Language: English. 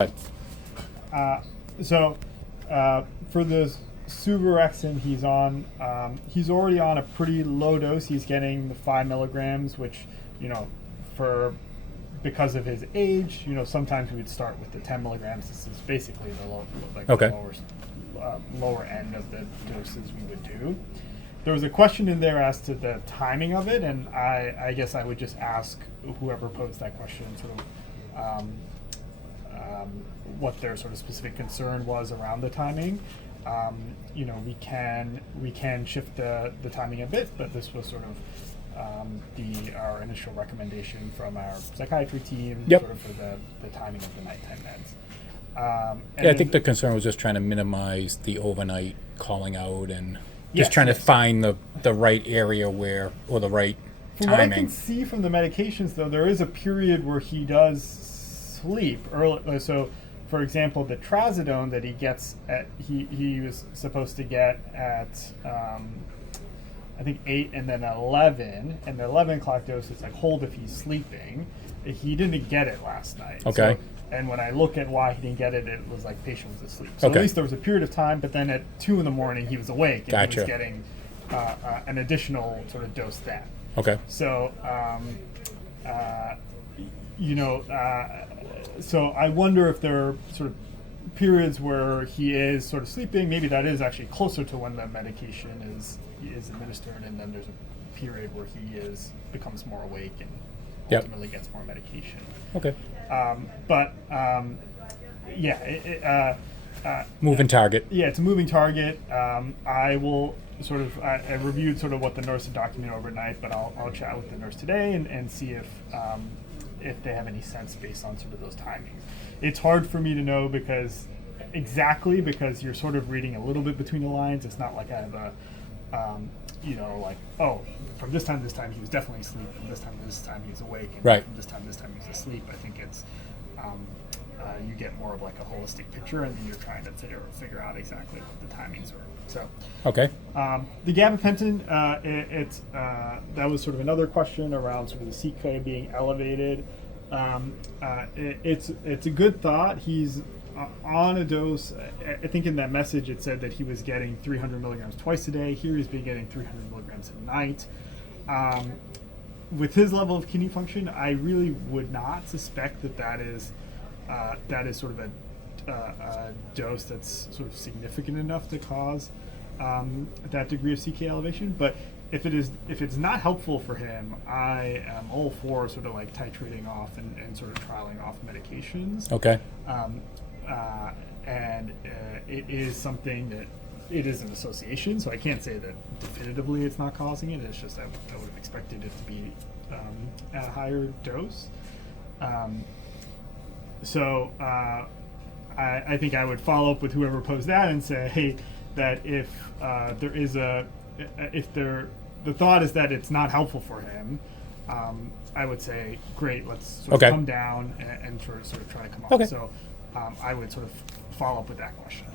For the suvorexin, he's already on a pretty low dose. He's getting the 5 milligrams, which, because of his age, sometimes we would start with the 10 milligrams. This is basically the lower end of the doses we would do. There was a question in there as to the timing of it, and I guess I would just ask whoever posed that question what their sort of specific concern was around the timing. We can shift the timing a bit, but this was sort of our initial recommendation from our psychiatry team, Yep. sort of for the timing of the nighttime meds. I think the concern was just trying to minimize the overnight calling out and Yes, just trying yes. to find the right area or the right From what I can timing. see from the medications, though, there is a period where he does sleep early. So, for example, the trazodone that he gets he was supposed to get at I think 8 and then 11, and the 11 o'clock dose is like hold if he's sleeping. He didn't get it last night. Okay. So, and when I look at why he didn't get it, it was like patient was asleep. So Okay. at least there was a period of time, but then at 2 in the morning he was awake and he Gotcha. was getting an additional sort of dose then. Okay. So, so I wonder if there are sort of periods where he is sort of sleeping. Maybe that is actually closer to when the medication is administered, and then there's a period where he becomes more awake and Yep. ultimately gets more medication. Okay. Moving target. Yeah, it's a moving target. I will sort of I reviewed sort of what the nurse had documented overnight, but I'll chat with the nurse today and see if they have any sense based on sort of those timings. It's hard for me to know because you're sort of reading a little bit between the lines. It's not like I have a from this time to this time he was definitely asleep, from this time to this time he was awake, and Right. from this time to this time he was asleep. I think it's you get more of like a holistic picture, and then you're trying to figure out exactly what the timings are. So Okay. the gabapentin, that was sort of another question around sort of the CK being elevated. It's a good thought. He's on a dose. I think in that message it said that he was getting 300 milligrams twice a day. Here he's been getting 300 milligrams a night. With his level of kidney function, I really would not suspect that is sort of a dose that's sort of significant enough to cause that degree of CK elevation. But if it's not helpful for him, I am all for sort of like titrating off and sort of trialing off medications. Okay. It is something that it is an association, so I can't say that definitively it's not causing it. It's just I would have expected it to be at a higher dose. I think I would follow up with whoever posed that and say, hey, that if the thought is that it's not helpful for him, I would say, great, let's sort of come down and sort of try to come up. Okay. So I would sort of follow up with that question.